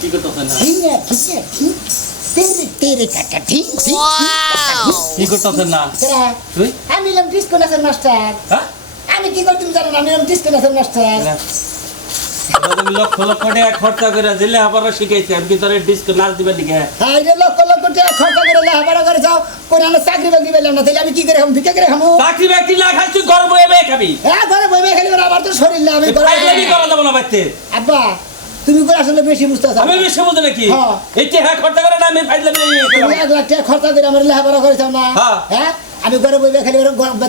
কি করতেছেন না ঠিক তেরে কাটা ঠিক কি করতেছেন না তুই আমি এলাম ডিস্কো নাচের মাস্টার হ্যাঁ আমি কি করতাম জানো না আমি এলাম ডিস্কো নাচের মাস্টার তুমি লক্ষ লক্ষ টাকা খরচা করে দিলে আবার শিখাইছি আমি কি তোর ডিস্কো নাচ দিবে দিকে হ্যাঁ রে লক্ষ লক্ষ টাকা খরচা করে লেখাপড়া করে যাও করে আমি চাকরি বাকরি পেলাম না তাহলে আমি কি করে খাবো ভিক্ষা করে খাবো চাকরি বাকরি না খাই তুই ঘর বয়ে বয়ে খাবি হ্যাঁ ঘরে বই খেলি আমার তো শরীর না আমি ফাইজলামি করা যাবো না বাইতে আব্বা তুমি করে আসলে বেশি বুঝতে আমি বেশি বুঝি নাকি হ্যাঁ। এই টাকা খরচা করে না আমি ফাইজলামি তুমি 1 লাখ টাকা খরচা করে আমার লেখাপড়া করেছাও না হ্যাঁ। হ্যাঁ আমি ঘরে বই খালি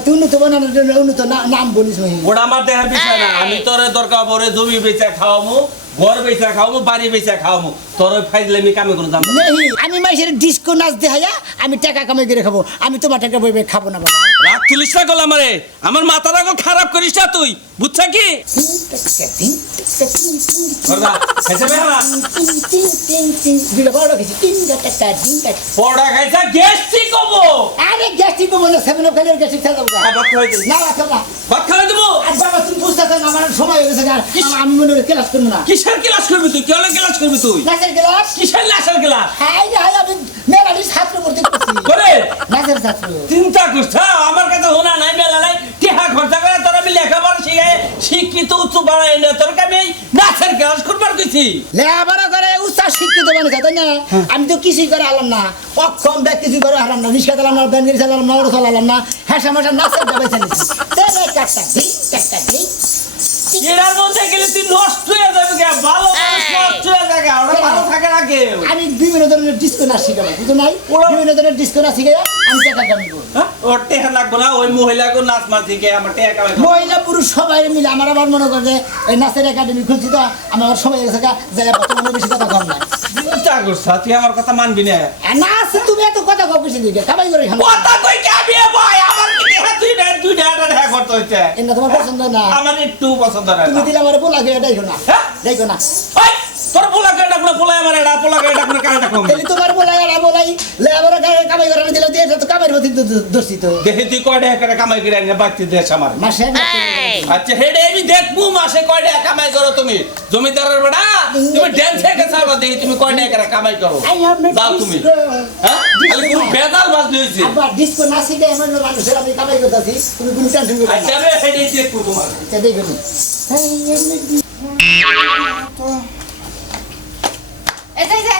তুই উন্নত বানানোর জন্য উন্নত নাম বলিস ওটা আমার দেখার বিষয় না আমি তোর দরকার পড়ে জমি বেচা খাওয়ামু ঘর বেচা খাওয়ামু বাড়ি বেচা খাওয়ামু তোর ফাইজলামি কামে কোনো দাম নেই আমি মাইসের ডিস্কো নাচ দেখাইয়া আমি টাকা কামাই করে খাবো আমি তোমার টাকা বই খাবো না বাবা রাগ তুলিস না গলা মারে আমার মাথাটা খারাপ করিস না তুই বুঝছ কি করদা খাইছে বেহারা পড়া খাইছা গ্যাস্ট্রিক হবো আরে গ্যাস্ট্রিক বলে সেভেন অফ খাইলে গ্যাস্ট্রিক খেয়ে যাবো ভাত খাওয়াই দিবি না রাখো না ভাত খাওয়াই দেবো আর বাবা তুমি বুঝতেছ না আমার সময় হয়ে গেছে আমি মনে হয় ক্লাস করবো না কিসের ক্লাস করবি তুই কেন ক্লাস করবি তুই নাচের ক্লাস কিসের নাচের ক্লাস হাই হাই আমি মেলালি ছাত্র ভর্তি করছি করে নাচের ছাত্র চিন্তা করছ আমার কাছে হোনা নাই মেলা নাই টিহা খরচা করে তোর আমি লেখাপড়া শিখাই শিক্ষিত উচ্চ বাড়াই না তোর আমি নাচের ক্লাস করবার কইছি লেখাপড়া করে উচ্চ শিক্ষিত বানিয়েছে তাই না আমি তো কিছুই করে আলাম না অক্ষম ব্যক্তি কিছু করে হারাম না রিক্সা চালাম না ব্যাঙ্গির চালাম না অটো চালাম না হ্যাঁ মাসা নাচের দাবাই চালিয়েছি তেরে কাটটা ঠিক কাটটা ঠিক এর মধ্যে গেলে তুই নষ্ট হয়ে যাবে কে ভালো নষ্ট হয়ে যাবে ওরা ভালো থাকে না কেউ আমি বিভিন্ন ধরনের ডিস্কো নাচ শিখাবো বুঝো নাই বিভিন্ন ধরনের ডিস্কো নাচ শিখাই আমি টাকা কামাবো ওর টেহা লাগবো না ওই মহিলাকে নাচ মাছ শিখে আমার টেহা কামাই মহিলা পুরুষ সবাই মিলে আমার আবার মনে করে এই নাচের একাডেমি খুলছি তো আমার সময় গেছে জায়গা বর্তমানে বেশি কথা কম নাই চিন্তা করছ তুই আমার কথা মানবি না নাচ তুমি এত কথা কম বেশি দিকে কামাই করে খাবো কথা কই কে বিয়ে ভাই আমার কি টেহা তুই টেহা করতে হইছে এটা তোমার পছন্দ না আমার একটু পছন্দ না তুমি দিলে আমার পোলা খেয়ে দেখো না হ্যাঁ? দেখো না ওই তোর পোলা কেডা কোন পোলা আমার এডা পোলা কেডা কোন কারেটা কম তাহলে তোমার পোলাই আর বলাই লেবার কামাই করে দিলে দিয়ে তো কামাই প্রতি দোষিত দেখি তুই কয় টাকা করে কামাই করে এনে বাচ্চা দেশ আমার মাসে আচ্ছা হেডে আমি দেখবো মাসে কয় টাকা কামাই করো তুমি জমিদারের বেটা তুমি ড্যান্স থেকে ছাড়বা দেখি তুমি কয় টাকা করে কামাই করো যাও তুমি হ্যাঁ খালি তুমি বেজাল বাজ লইছি আবার ডিস্কো নাচি গে এমন মানুষের আমি কামাই করতেছি তুমি কোনো টেনশন করবে আচ্ছা না আমি হেডে দেখবো তোমার আচ্ছা দেখো এই যে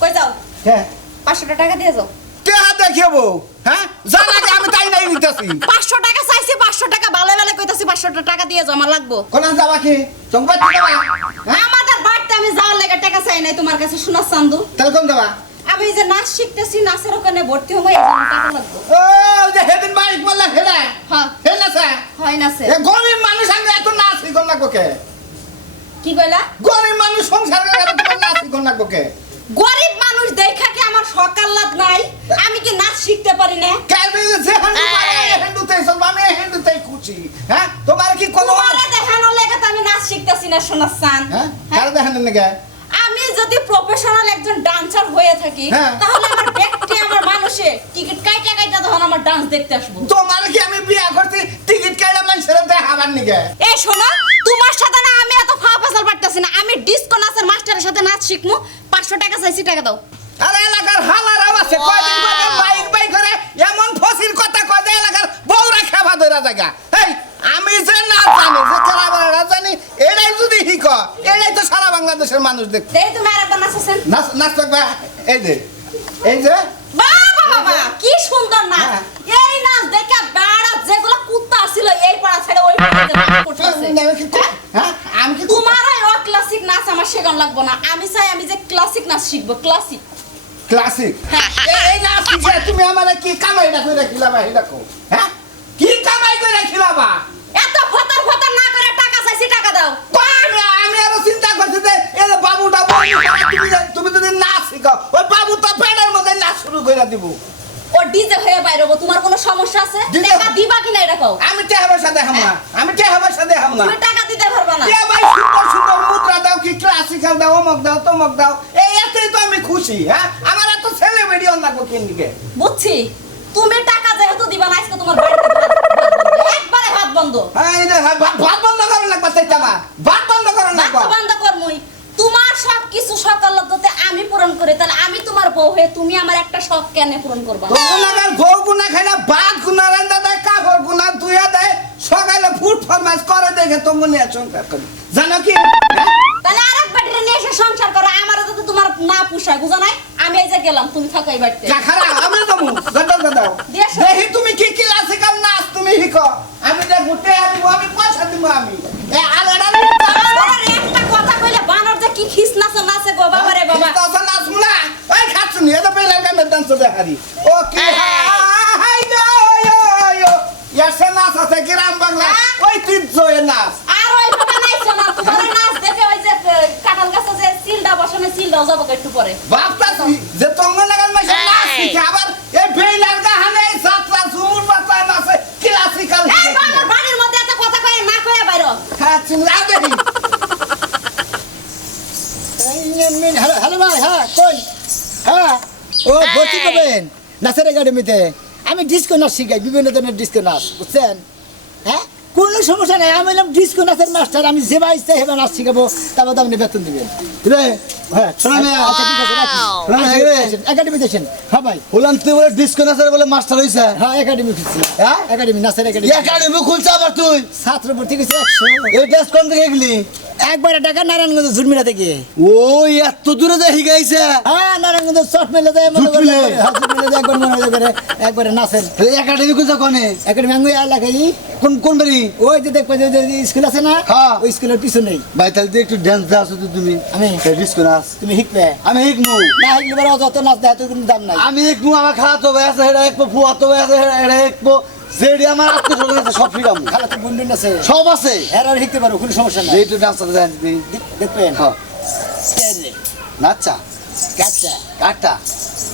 কই যাও হ্যাঁ 500 টাকা দিয়ে যাও টেহা দেখাবো হ্যাঁ জানা কি আমি তাই নাই নিতেছি 500 টাকা চাইছি 500 টাকা ভালো ভালো কইতাছি 500 টাকা দিয়ে যাও আমার লাগবো কোন যাবা কি সংবাদ যাবা আমাদের বাড়িতে আমি যাওয়ার লাগা টাকা চাই নাই তোমার কাছে শোনা চান্দু তাহলে কোন যাবা আমি এই যে নাচ শিখতেছি নাচের ওখানে ভর্তি হবো এই জন্য টাকা লাগবে ও যে হেদিন বাইক মারলা হেডা হ্যাঁ হে না স্যার হয় না সে এ গরিব মানুষ আমি এত নাচ শিখন লাগবো কে কি কইলা গরিব মানুষ সংসার করে এত তোমার নাচ শিখন লাগবো কে গরিব মানুষ দেখা কি আমার সকাল লাগ নাই আমি কি নাচ শিখতে পারি না কাল যে হান্ডু মানে হান্ডুতে সব আমি হান্ডুতে খুশি হ্যাঁ তোমার কি কোনো তোমারে দেখানোর লাগা তো আমি নাচ শিখতেছি না শোনা চান হ্যাঁ কার দেখেন নাকি আমি যদি প্রফেশনাল একজন ডান্সার হয়ে থাকি হ্যাঁ। তাহলে আমার ব্যক্তি আমার মানুষে টিকিট কাইটা কাইটা তখন আমার ডান্স দেখতে আসবো তোমার কি আমি বিয়া করছি টিকিট কাটা মানুষের দেখাবার নিকে এই শোনো তোমার সাথে না আমি এত ফাফাসাল পারতেছি না আমি ডিস্কো নাচের মাস্টারের সাথে নাচ শিখমু 500 টাকা চাইছি টাকা দাও আরে এলাকার হালার আওয়াজে কয়দিন পরে বাইক করে এমন ফসিল কথা কয় যে এলাকার বউরা খাবা ধরা জায়গা এই আমি যে না জানি যে কারাবারা জানি এটাই যদি হিক এটাই তো সারা বাংলাদেশের মানুষ দেখ দেই তুমি আরেকবার নাচছেন নাচ নাচ থাকবে এই যে বাবা বাবা কি সুন্দর নাচ হ্যাঁ। এই নাচ দেখে বাড়া যেগুলো কুত্তা ছিল এই পাড়া ছেড়ে ওই পাড়া করতেছে হ্যাঁ আমি কি তোমার ওই ক্লাসিক নাচ আমার শেখান লাগবো না আমি চাই আমি যে ক্লাসিক নাচ শিখবো ক্লাসিক ক্লাসিক এই নাচ শিখে তুমি আমার কি কামাইটা করে খিলাবা এই দেখো হ্যাঁ কি কামাই করে খিলাবা এত ফতর ফতর না করে টাকা চাইছি টাকা দাও আমি আরো চিন্তা করছি যে এই বাবুটা তুমি যদি নাচ শিখো ওই বাবু তো পেটের মধ্যে নাচ শুরু করে দিব ও ডিজে হয়ে বাইরে হবো তোমার কোনো সমস্যা আছে ডিজে- টাকা দিবা কিনা এটা কও আমি টেহাবার সাথে হাম না আমি টেহাবার সাথে হাম না তুমি টাকা দিতে পারবা না এ ভাই সুন্দর সুন্দর মুদ্রা দাও কি ক্লাসিক্যাল দাও অমক দাও তমক দাও এই এতেই তো আমি খুশি হ্যাঁ আমার এত সেলিব্রিটি অন লাগবো কেন দিকে বুঝছি তুমি টাকা যেহেতু দিবা না আজকে তোমার বাড়িতে একবারে হাত বন্ধ হ্যাঁ এই যে ভাত বন্ধ করেন লাগবে তাই আমার ভাত বন্ধ করেন লাগবে ভাত বন্ধ করমুই তোমার সব কিছু সকালতে আমি পূরণ করি, তাহলে আমি তোমার বউ হয়ে তুমি আমার একটা শখ কেন পূরণ করবা না? তোমরা লাগার বউ গুনা খাইনা ভাত গুনা রান্দা দেয় কাপড় গুনা ধুইয়া দেয় সকালে ফুড ফরমাইজ করে দেখে তোমরা নিয়ে সংসার করি জানো কি তাহলে আরেক বাড়িতে নিয়ে এসে সংসার করো, আমারও তো তোমার না পুষায়, বুঝো নাই? আমি এই যে গেলাম, তুমি থাকো এই বাড়িতে। খারা আমি যাবো দাও দেখি তুমি কি ক্লাসিক্যাল নাচ তুমি শিখো আমি যে ঘুরতে আসবো আমি পয়সা দিব আমি এ আলাদা বানরের একটা কথা কইলে বানর যে কি খিস নাচে নাচে গো বাবা রে বাবা। তো নাচ মুলা এই খাচ্ছু নি এটা পেলে আমি ডান্স দেখারি ও কি হাই yo ইয়াসে নাচ আছে গ্রাম বাংলা ওই তিনজোয়ে নাচ আর ওইভাবে নাচছো না, তোমার নাচ দেখে ওই যে কাঁঠাল গাছে যে সিলটা বসানো সিলটাও যাবো একটু পরে। বাপতাছি যে তোমরা লাগাল মাসে নাচ শিখে আবার এই বেইলার গাহানে যাত্রা ঝুমুর বাচ্চা নাচে ক্লাসিক্যাল এই বানর বাড়ির মধ্যে এত কথা কয় না কয় বাইরো। খাচ্ছু না দেখি হ্যালো হ্যালো ভাই, হ্যাঁ কই, হ্যাঁ ও ভর্তি করবেন নাচের একাডেমিতে। আমি ডিস্কো নাচ শিখাই, বিভিন্ন ধরনের ডিস্কো নাচ, বুঝছেন? হ্যাঁ কোনো সমস্যা নাই, আমি বললাম ডিস্কো নাচের মাস্টার, আমি যেবা ইচ্ছা হেবা নাচ শিখাবো, তারপর আপনি বেতন দিবেন। হ্যাঁ আচ্ছা ঠিক আছে রাখি। একাডেমিতে আছেন? হ্যাঁ ভাই বললাম তুই বলে ডিস্কো নাচের বলে মাস্টার হইছে হ্যাঁ একাডেমি খুলছি, হ্যাঁ একাডেমি নাচের একাডেমি। একাডেমি খুলছে আবার তুই ছাত্র ভর্তি গেছে 100। এই ড্রেস কোন থেকে গেলি একবার টাকা নারায়ণগঞ্জ ঝুটমিলা থেকে। ওই এত দূরে যে শিখাইছে হ্যাঁ নারায়ণগঞ্জ চট মেলে যায় মনে করে, ঝুটমিলে? হ্যাঁ, ঝুটমিলে যায় একবার মনে করে একবারে নাচের একাডেমি খুলছে কোনে একাডেমি আঙ্গুই এলাকায় কোন কোন বাড়ি ওই যে দেখবে যে স্কুল আছে না, হ্যাঁ। ওই স্কুলের পিছনেই। ভাই তাহলে তুই একটু ড্যান্স দাও শুধু তুমি আমি? ডিস্কো নাচ তুমি শিখবে আমি শিখমু না, শিখলে পরে যত নাচ দেয় কোনো দাম নাই। আমি শিখমু আমার খালাতো ভাই আছে এটা একপো ফুয়াতো ভাই আছে এটা একপো যেডি আমার আত্মীয় আছে সব শিখামু খালা তো বুন্ডুন আছে, সব আছে এর আর শিখতে পারো, কোনো সমস্যা নাই। এই তো ডান্স দেন দেখবেন হ্যাঁ তেরে নাচা কাঁচা কাটা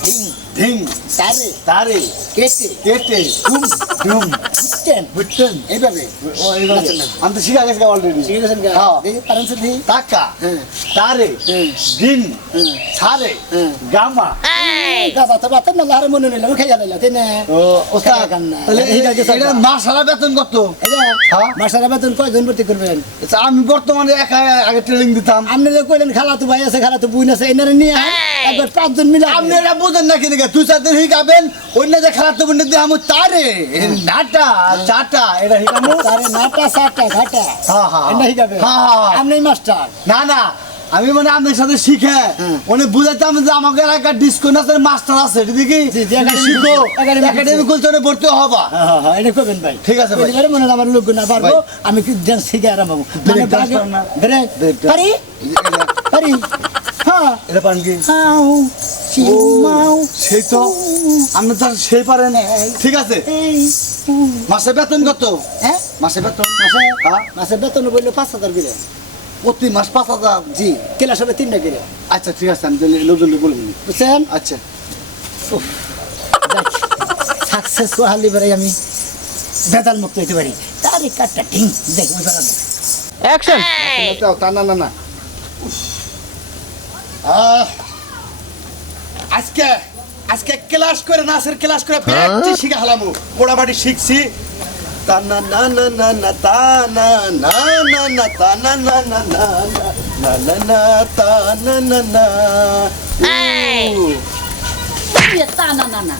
হিং ধিং তারে তারে কেটে কেটে ডুম ডুম বুঝছেন বুঝছেন এইভাবে ও এইভাবে নাচেন না। আমি তো শিখা গেছি অলরেডি শিখে গেছেন কে? হ্যাঁ। দেখি পারেন সে দেখি। টাকা হ্যাঁ। তারে হ্যাঁ। দিন হ্যাঁ। ছাড়ে হ্যাঁ। গামা গাবা তো বাতেন না লারে মনে নিলাম খাইয়া লাইলা তাই না? ও ওস্তাদ খাইয়া খান না। তাহলে এটা কি এটা মাসালা বেতন কত এটা হ্যাঁ। মাসারা বেতন কয়জন ভর্তি করবেন? আচ্ছা, আমি বর্তমানে একা আগে ট্রেনিং দিতাম আপনি যে কইলেন খালা তো ভাই আছে, খালা তো বুইন আছে, এনারে নিয়ে একবার 5 জন মিলে আপনি এটা বুঝেন না কি দেখে তুই চার দিন শিখাবেন অন্য যে খেলার তো বন্ধু দিয়ে আমি তারে নাটা চাটা এটা শিখামু তারে নাটা সাটা ঘাটা হ্যাঁ, হ্যাঁ। এটা শিখাবে। হ্যাঁ, হ্যাঁ। আপনি মাস্টার। না না আমি মানে আপনার সাথে শিখে অনেক বুঝাইতাম যে আমাকে এলাকার ডিস্কো নাচের মাস্টার আছে এটা দেখি জি, জি, একাডেমি শিখো খুলছে, একাডেমি একাডেমি খুলছে ওটা ভর্তি হবা হ্যাঁ এটা করবেন ভাই। ঠিক আছে ভাই। এবারে মনে হয় আমার লোক না পারবো, আমি কি ডান্স শিখে আরাম হবো। মানে Break dance পারেন না? Break Break dance। পারি পারি হ্যাঁ এটা পারেন কি হাউ চিমাউ সেই তো আপনি তো সেই পারেন ঠিক আছে এই মাসে বেতন কত হ্যাঁ মাসে বেতন মাসে হ্যাঁ মাসে বেতন বললো 5,000 করে। প্রতি মাস 5,000 জি ক্লাস হবে 3টা করে, আচ্ছা ঠিক আছে আমি তাহলে লোকজনকে বলবো বুঝছেন? আচ্ছা সাকসেস হলে পরে আমি বেতাল মুক্ত হইতে পারি। তারই কাটটা ঠিক দেখবো যারা অ্যাকশন তা না না না আজকে আজকে ক্লাস করে নাচের ক্লাস করে প্র্যাকটিস শিখা হলামু মোটামুটি শিখছি তা না না না না না তা না না না না তা না না না না না না না তা না না না কি তা না না না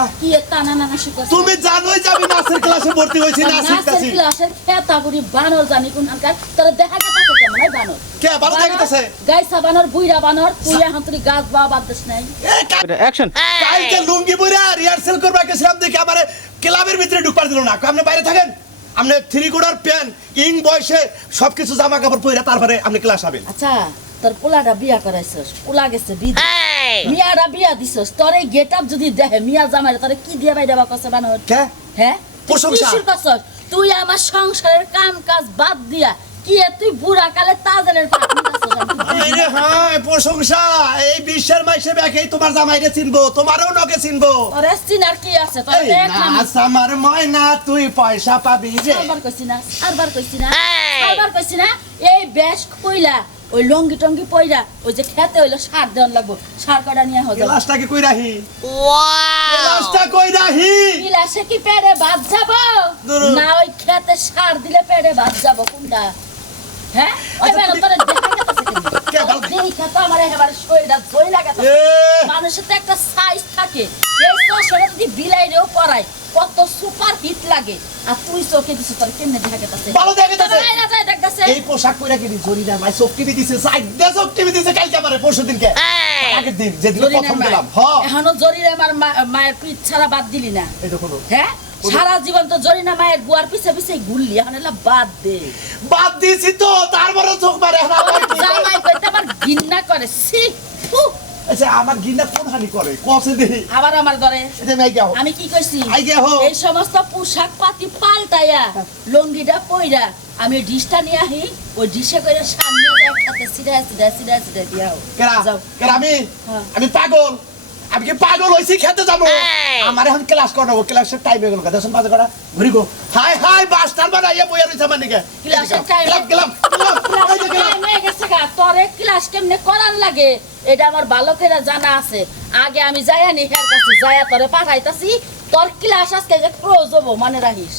আহ, কি তা না না না শিখো তুমি জানোই যে আমি নাচের ক্লাসে ভর্তি হয়েছি নাচ নাচের শিখতেছি ক্লাসের খেতা বুড়ি বানর জানি কোনখানকার তোরা দেখা গেছে কেমন হয় বানর কে ভালো লাগতেছে গাইসা বানর বুইরা বানর তুই এখন তুই গাছ বা বাদ দিস নাই অ্যাকশন কালকে লুঙ্গি পরে রিহার্সেল করবা গেছিলাম দেখে আমার ক্লাবের ভিতরে ঢুকবার দিল না আপনি বাইরে থাকেন আপনি 3 কোটার প্যান্ট ইং বয়সে সবকিছু জামা কাপড় পরে তারপরে আপনি ক্লাস হবেন আচ্ছা তোর পোলাটা বিয়া করাইছস পোলা গেছে বিদ মিয়ারা বিয়া দিছস তোর এই গেটআপ যদি দেখে মিয়া জামাই তোরে কি দিয়া বাইরে বা কসে বানর কে হ্যাঁ প্রশংসা। কিসের কসস তুই আমার সংসারের কাম কাজ বাদ দিয়া কি তুই বুড়া কালে তাজেলের পাখি দিছস আরে হ্যাঁ প্রশংসা এই বিশ্বের মাইসে ব্যাকেই তোমার জামাইরে চিনবো তোমারও নকে চিনবো তোর চিনার কি আছে তোর এই দেখলাম নাচ আমার ময়না তুই পয়সা পাবি রে আরবার কইছি না আরবার কইছি না আরবার কইছি না এই বেশ কইলা ওই লঙ্গি টঙ্গি পয়রা ওই যে খেতে হইলো সার দেওয়ান লাগবো সার কটা নিয়ে হয়ে যাবে ক্লাসটাকে কই রাহি ক্লাসটা কই রাহি বিলাসে কি পেড়ে ভাত যাবো ধরো। না ওই খেতে সার দিলে পেড়ে ভাত যাবো কোনটা হ্যাঁ ওই আচ্ছা, বেলা তুমি- তোরে দেখা গেছে কে ভালো দেখা তো আমার একেবারে শরীরটা জয় লাগে তো। এ মানুষের তো একটা সাইজ থাকে এই চশমাটা যদি বিলাইরেও পরায় কত সুপার হিট লাগে আর তুই চোখে দিছিস তোর কেমনে দেখা গেছে ভালো দেখা গেছে। না যায় দেখতেছে এই পোশাক পরে কি জরি না ভাই সব টিভি দিছে সাইডে সব টিভি দিছে কালকে আমারে পরশুদিনকে আগের দিন যেদিন প্রথম গেলাম হ্যাঁ এখনো জরিরে আমার মায়ের পিঠ ছাড়া বাদ দিলি না এটা কোনো হ্যাঁ সারা জীবন তো জরিনা মায়ের গুয়ার পিছে পিছে ঘুরলি এখন এলা বাদ দে বাদ দিছি তো তারপরে চোখ মারে এখন আবার কি করে? জামাই কইতে আবার ঘৃণা করে সি ফু, আচ্ছা আমার গিন্না কোন হানি করে কসে দেহি আবার আমার ধরে এটা নাই গাও আমি কি কইছি আই গে হো এই সমস্ত পোশাক পাতি পাল্টাইয়া লঙ্গিটা পইরা আমি ডিশটা নিয়ে আহি ওই ডিশে করে সামনে যায় খাতে সিধা দিয়াও কেরা যাও কেরা হ্যাঁ। আমি পাগল আমি কি পাগল হইছি খেতে যাব আমার এখন ক্লাস করব ক্লাসের টাইম হয়ে গেল কথা বাজে করা ঘুরি গো হাই হাই বাস্টার বানাইয়া বইয়া রইছে মানে কে ক্লাসের টাইম গেলাম তোরে ক্লাস কেমনে করার লাগে এটা আমার বালকেরা জানা আছে আগে আমি যাই আনি হের কাছে যাইয়া তোরে পাঠাইতাছি তোর ক্লাস আজকে যে ক্লোজ হবো মনে রাখিস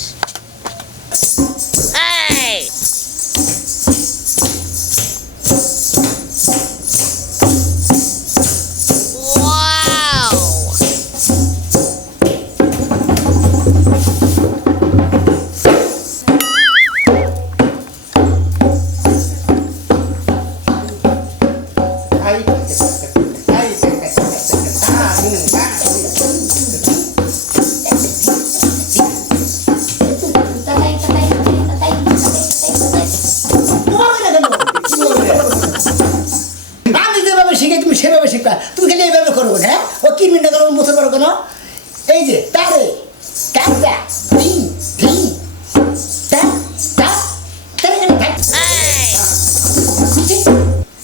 আমি যেভাবে শিখে তুমি সেভাবে শিখবা তুমি খালি এইভাবে করবো হ্যাঁ ও কি মিনটা করবো মুছে পারো কেন এই যে তারে কাঁচা ধিং ধিং তা তা তারে কেন থাক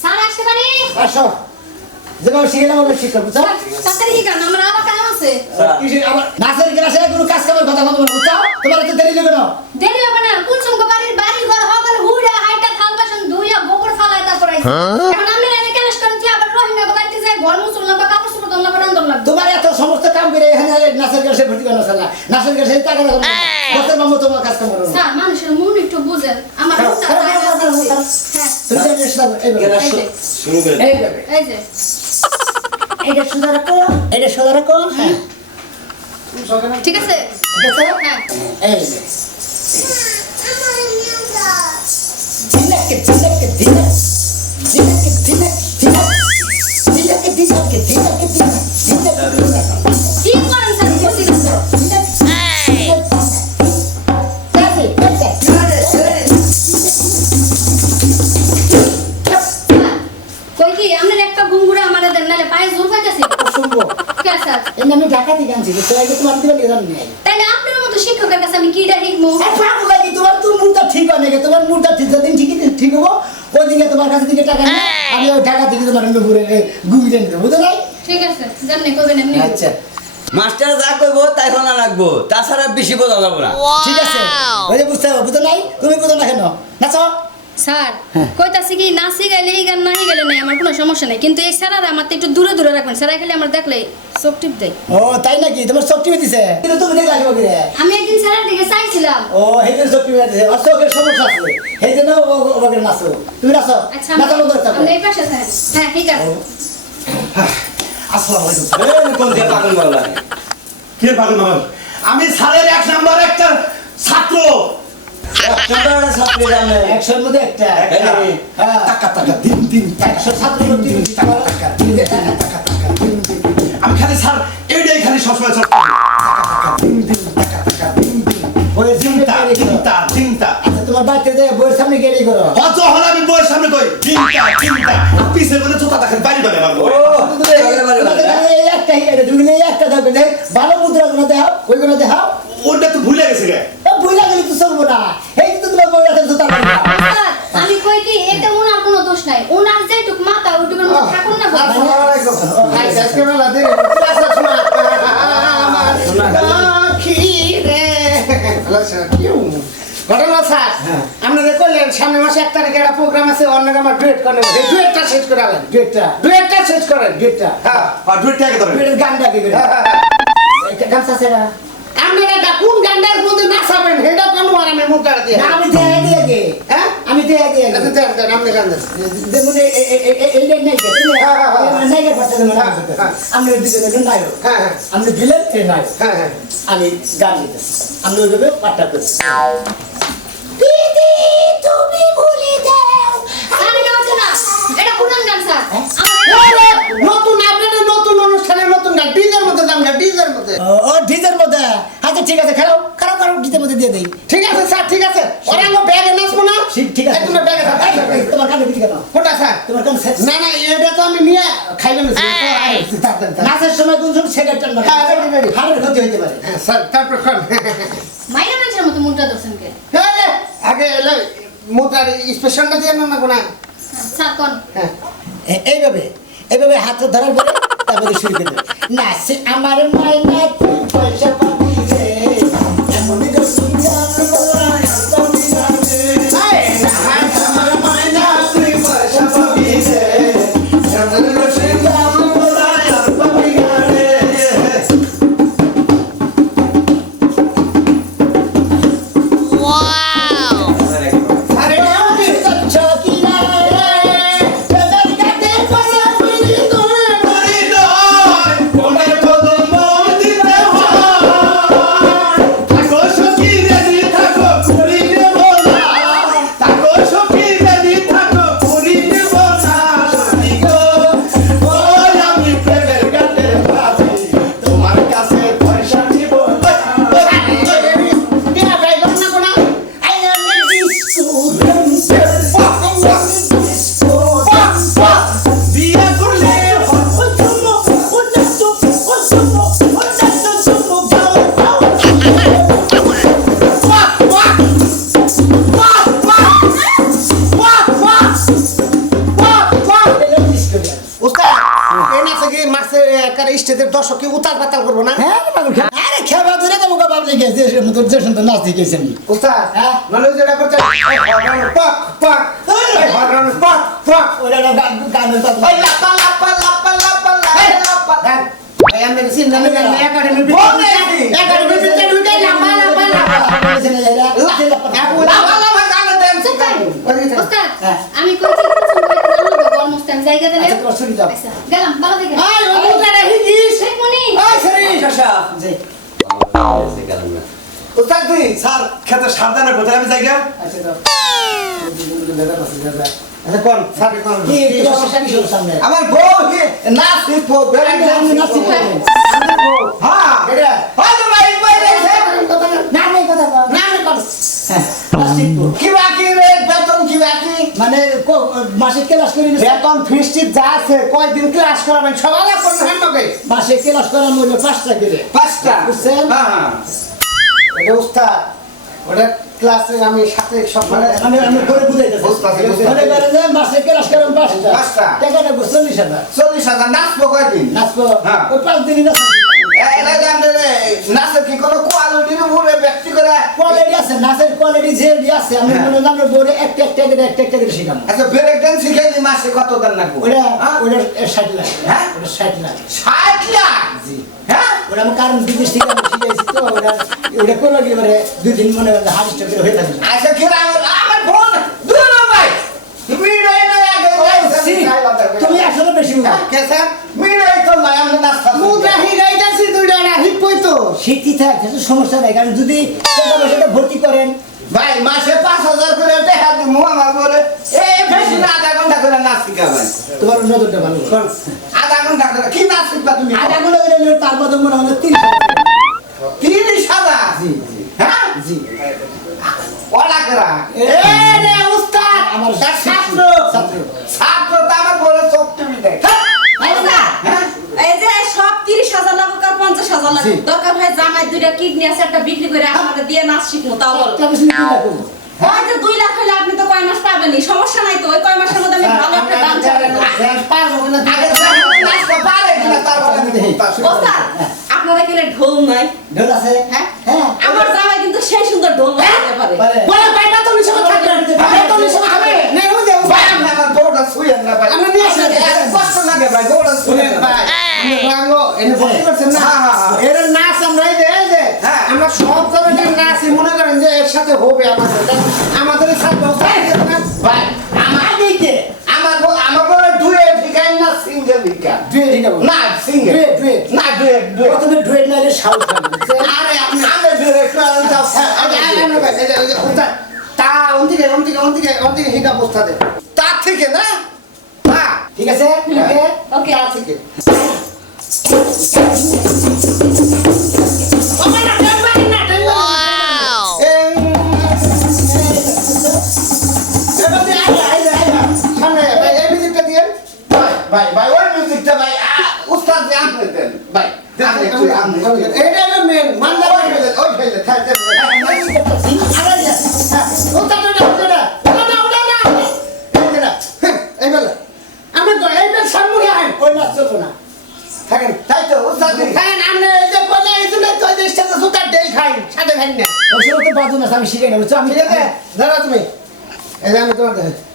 স্যার আসতে পারি আসো যেভাবে শিখলাম ওভাবে শিখতে বুঝছো তাড়াতাড়ি কি কাজ আমরা আবার কাজ আছে আবার নাচের ক্লাসে কোনো কাজ কামের কথা বলবো না বুঝছো তোমার তো দেরি কেন দেরি হবে না কোন সঙ্গ বাড়ি ঘর হবে হুড়া হাইটা থাল বাসন ধুইয়া গোবর ফালায় তারপর আইছে এখন আমরা এনে ক্লাস করতে আবার রহিমা বাড়িতে যাই ঘর মুছল না বা কাপড় চোপড় ধরলা বা রান্দন লাগবে তোমার এত সমস্ত কাম করে এখানে নাচের ক্লাসে ভর্তি করা না নাচের ক্লাসে টাকা না বসের মামু তোমার কাজ কাম করো না স্যার মানুষের মন একটু বুঝেন আমার মনটা হ্যাঁ তুমি জানিস না এইভাবে এই যে এইটা সোজা রাখো এটা সোজা রাখো হ্যাঁ ঠিক আছে ঠিক আছে হ্যাঁ এই যে দিনাকে দিনাকে দিনাকে দিনাকে দিনাকে দিনাকে দিনাকে কি করেন স্যার বুঝি না কই কি আপনার একটা ঘুঙ্গুরা আমারে দেন নালে পায়ে জোর পাইতাছি শুনবো কে স্যার এই আমি ঢাকা থেকে আনছি তো আগে তোমার দিকে নিয়ে যান নাই তাইলে আপনার মতো শিক্ষকের কাছে আমি কিডা শিখবো পাগল লাগি তোমার তোর মুডটা ঠিক হয় নাকি তোমার মুডটা ঠিক যেদিন ঠিক হবো ওই দিকে তোমার কাছে দিকে টাকা নিয়ে আমি ওই টাকা থেকে তোমার ঘুরে ঘুমিয়ে নিতে বুঝতে নাই ঠিক আছে যেমনি করবেন এমনি আচ্ছা মাস্টার যা কইবো তাই শোনা লাগবো তাছাড়া বেশি বোঝা যাবো না ঠিক আছে ওই যে বুঝতে হবে বুঝতে নাই তুমি বুঝো না কেন নাচো স্যার কইতাছি কি নাচি গেলে এই গান নাহি গেলে নাই আমার কোনো সমস্যা নাই কিন্তু এই স্যার আমার তো একটু দূরে দূরে রাখবেন স্যার খালি আমার দেখলে চোখ টিপ দেয় ও তাই নাকি তোমার শক্তি দিছে কিন্তু তুমি দেখে লাগবে কি রে আমি একদিন স্যারের দিকে চাইছিলাম ও হেদের শক্তি দিছে আর চোখের সমস্যা আছে সেই জন্য ওকে নাচো তুমি নাচো আচ্ছা নাচালো দরকার আমি এই পাশে স্যার হ্যাঁ ঠিক আছে আসসালামু আলাইকুম কোন দিয়ে পাগল বলা লাগে কে পাগল মামা আমি স্যারের এক নাম্বার একটা ছাত্র ছোটবেলা ছাত্রী জানে একশোর মধ্যে একটা হ্যাঁ টাকা টাকা দিন দিন 107 দিন টাকা টাকা দিন টাকা টাকা দিন দিন আমি খালি স্যার এইটাই খালি সবসময় চল টাকা টাকা দিন দিন টাকা টাকা দিন দিন ওই চিন্তা চিন্তা চিন্তা আচ্ছা তোমার বাড়িতে যে বইয়ের সামনে গেলেই করো অত হল আমি বইয়ের সামনে কই চিন্তা চিন্তা পিছে বলে জুতা দেখেন বাড়ি বাড়ি মারবো একটা হিরে তুমি একটা থাকবে ভালো মুদ্রা গুলো দেখাও ওইগুলো দেখাও ওটা তো ভুলে গেছে গে বইলা গেলে তো চলবো না এই তো তোমার বই রাখেন তো তার স্যার আমি কই কি এতে ওনার কোনো দোষ নাই ওনার যেটুক মাথা ওইটুকুর মধ্যে থাকুন না ঘটনা স্যার আপনাদের করলেন সামনে মাসে 1 তারিখে একটা প্রোগ্রাম আছে অনেক আমার ডুয়েট করেন ডুয়েটটা শেষ করে আলেন ডুয়েটটা শেষ করেন ডুয়েটটা হ্যাঁ আর দুইটা আগে ধরে ডুয়েটের গানটা কি করে গামছা সেরা আপনারা কোন গান্ডার মধ্যে নাচাবেন সেটা কোন আরামের মুখটা দিয়ে না আমি দেখাই দিয়ে গে হ্যাঁ আমি দিয়ে দিয়ে আচ্ছা দেন আপনি গান দেন যেমন এই নাই নাই নাই পারতে আমি দিকে নাই হ্যাঁ হ্যাঁ আমি ভিলেন এই নাই হ্যাঁ হ্যাঁ আমি গান দিতেছি আমি ওইভাবে পাঠটা করছি দিদি তুমি ভুলে যাও আমি গাওয়াতে না এটা পুরান গান স্যার নতুন আপনাদের নতুন অনুষ্ঠানে নতুন গান ডিজের মধ্যে গান গান ডিজের মধ্যে ও ডিজের মধ্যে আচ্ছা ঠিক আছে খারাপ খারাপ খারাপ ডিজের মধ্যে দিয়ে দেই ঠিক আছে স্যার ঠিক আছে ওরা আমি ব্যাগে নাচবো না ঠিক আছে তোমার ব্যাগে তোমার কানে দিতে কেন কোনটা স্যার তোমার কানে না না এটা তো আমি নিয়ে খাইলাম নাচের সময় কোন সময় সেকেন্ড টান হ্যাঁ, ready. হাড়ের ক্ষতি হইতে পারে হ্যাঁ স্যার তারপর খান মাইরা মানুষের মতো মুন্ডা ধরছেন কে আগে এলে মোটার স্পেশালটা দিয়ে না কোনা স্যার কোন হ্যাঁ এইভাবে এইভাবে হাতে ধরার পরে তারপরে শুরু করবে নাচে আমার মাইনা তুই পয়সা পাবি রে এমন গসুন গান বলাই পাবি না রে আমার মাইনা তুই পয়সা পাবি রে এমন গসুন গান বলাই পাবি না রে আরে ওকে চকিনা রে তোদের কাছে পয়সা পাবি তোরে মরি নয় তোমার কদম দিতে হয় থাকো সখী রেডি থাকো করি দেব না থাকো সখী রেডি থাকো করি দেব না সখী গো ওই আমি প্রেমের গাতে বাজি তোমার কাছে পয়সা দিব দিয়া গাইলাম না কোনা I am a disco dancer. I am a disco dancer. বিয়ে করলে হতচুমো হতচুমো হতচুমো গাও গাও উস্তাদ এই নাচে কি মাসে একার স্টেজের দর্শককে উতাল পাতাল করবো না আরে খেবা ধরে তো মুখা বাবলি গেছে তোর যে সুন্দর নাচ দিয়েছি আমি উস্তাদ হ্যাঁ? মানে যেটা করতে পাক পাক পাক পাক ওরা গানের কথা ওই লাপা লাপা লাপা লাপা লাপা গান এই আমি সিন নামে একাডেমি একাডেমি পিছে ঢুকে লাপা লাপা লাপা লাপা গান দেন ওস্তাদ আমি কইছি পছন্দ করে গান লাগবে অলমোস্ট টাইম জায়গা দিলে আচ্ছা, তোর শুনি দাও। আচ্ছা, গেলাম ভালো থেকে এই ও মুটারে হিজিস শেখ মনি এই সরি জি উস্তাদ তুই স্যার খেতে সাবধানে কোথায় আমি জায়গা আচ্ছা দাও আচ্ছা কোন সাথে কোন কি তোমার সমস্যা কি হলো সামনে আমার বউ হে নাচ তো বেড়ে আমি নাচি হ্যাঁ এটা হয়তো ভাই ভাই না নাই কথা বল না না কর প্লাস্টিক কি বাকি রে বেতন কি বাকি মানে মাসে ক্লাস করি না বেতন ফিস্টি যা আছে কয়দিন ক্লাস করাবেন সবাই করবেন আমাকে মাসে ক্লাস করা মূল্য 5 টাকা করে পাঁচটা বুঝছেন? হ্যাঁ হ্যাঁ ওটা উস্তাদ ওটা ক্লাসে আমি সাথে সব মানে আমি করে বুঝাইতেছি বুঝতাছি, বুঝতাছি। মানে করেন যে মাসে ক্লাস করেন 5 টাকা পাঁচটা। টাকা নেবো 40,000 40,000 নাচবো কয়দিন নাচবো হ্যাঁ। ওই 5 দিনই নাচবো এরা জানেন রে নাচের কি কোনো কোয়ালিটির উপরে ব্যক্তি করে কোয়ালিটি আছে নাচের কোয়ালিটি যে আছে আমি হ্যাঁ। মনে নামের বোর্ডে একটা করে শিখাবো আচ্ছা ব্রেক ডান্স শিখাইলি মাসে কত দাম লাগবে ওটা হ্যাঁ? ওটা 60 লাখ হ্যাঁ? ওটা 60 লাখ 60 লাখ জি হ্যাঁ ওটা আমি কারণ বিদেশ থেকে আমি শিখাইছি তো ওটা করলো কি মানে 2 দিন মনে হয় হার্ট স্ট্রোক হয়ে থাকে আচ্ছা কি আমার ফোন দূর না ভাই মিডাই না আগে তুমি আসলে বেশি বুঝো। কেসা মিডাই তো নাই আমরা নাস্তা মুদ্রা হিগাইতাছি দুইটা না হিপই তো শিখতে থাকে তো সমস্যা নাই কারণ যদি টাকা পয়সাটা ভর্তি করেন ভাই মাসে 5,000 করে টাকা দিমু আমার করে এই বেশি না আধা ঘন্টা করে নাচ শিখাবেন তোমার নজরটা ভালো কোন আধা ঘন্টা করে কি নাচ শিখবা তুমি আধা ঘন্টা করে নিলে তার মধ্যে মনে হয় 30 30,000 জি হ্যাঁ জি ওলা করা এ রে উস্তাদ আমার তার ছাত্র ছাত্র ছাত্র তো আমার বলে চোখটি দেয় হ্যাঁ এই যে সব 30,000 লাগুক আর 50,000 লাগুক দরকার হয় জামাই দুইটা কিডনি আছে একটা বিক্রি করে আমাকে দিয়ে নাচ শিখবো তাও বলো টাকা শুনে কি লাগবে ওই যে 2 লাখ হইলে আপনি তো কয় মাস পাবেনই সমস্যা নাই তো ওই কয় মাসের মধ্যে আমি ভালো একটা ডান্স চালাবো পারবো কিনা আগে নাচতে পারে কিনা তারপরে আমি বলতাছি ওস্তাদ আপনারা গেলে ঢোল নাই ঢোল আছে হ্যাঁ হ্যাঁ আমার জামাই কিন্তু সেই সুন্দর ঢোল বাজাতে পারে পারে বলে ভাই না তুমি সব থাকবে ভাই তুমি সব হবে না ও যে ভাই আমার দৌড়া শুয়ে না ভাই আমি নিয়ে আসি কষ্ট লাগে ভাই দৌড়া শুয়ে ভাই রাঙ্গো এনে বলতে পারছেন না এর নাচ আমরা এই যে আমরা সব ধরনের নাচই মনে করেন যে এর সাথে হবে আমাদের সাথে সিঙ্গেল ভিকা ডুয়েট হিগাবো না সিঙ্গেল ডুয়েট ডুয়েট না ডুয়েট ডুয়েট প্রথমে ডুয়েট নাইলে সাউথ খাবে আরে আপনি আমি ডুয়েট করেন যাও তা অন্তিকে হিকা বস্তা দে তার থেকে না হ্যাঁ ঠিক আছে ওকে ওকে তার থেকে ভাই ভাই ওই মিউজিকটা ভাই উস্তাদ যে আপনি দেন ভাই এটা হলো মেন মানলা ভাই ওই ফেলে থাকতে ওই মাছ চলবো না থাকেন তাই তো উস্তাদ খান আপনি এই যে বলে এই জন্য তো এই স্টেজে সুতার ডেল খাই সাথে খাই না ওই সময় তো বাদু না আমি শিখে নেবো আমি ঠিক আছে ধরো তুমি এই যে আমি তোমার দেখে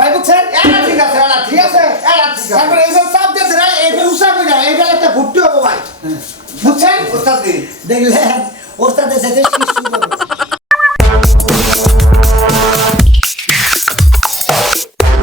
ভাই বুঝছেন এটা ঠিক আছে এটা ঠিক আছে এটা ঠিক আছে তারপরে এই যে চাপ দিয়ে ধরে এই যে উষা কইরা এইটা একটা ভুট্টি হবে ভাই বুঝছেন উস্তাদ দেখলেন ওস্তাদের সাথে শিশু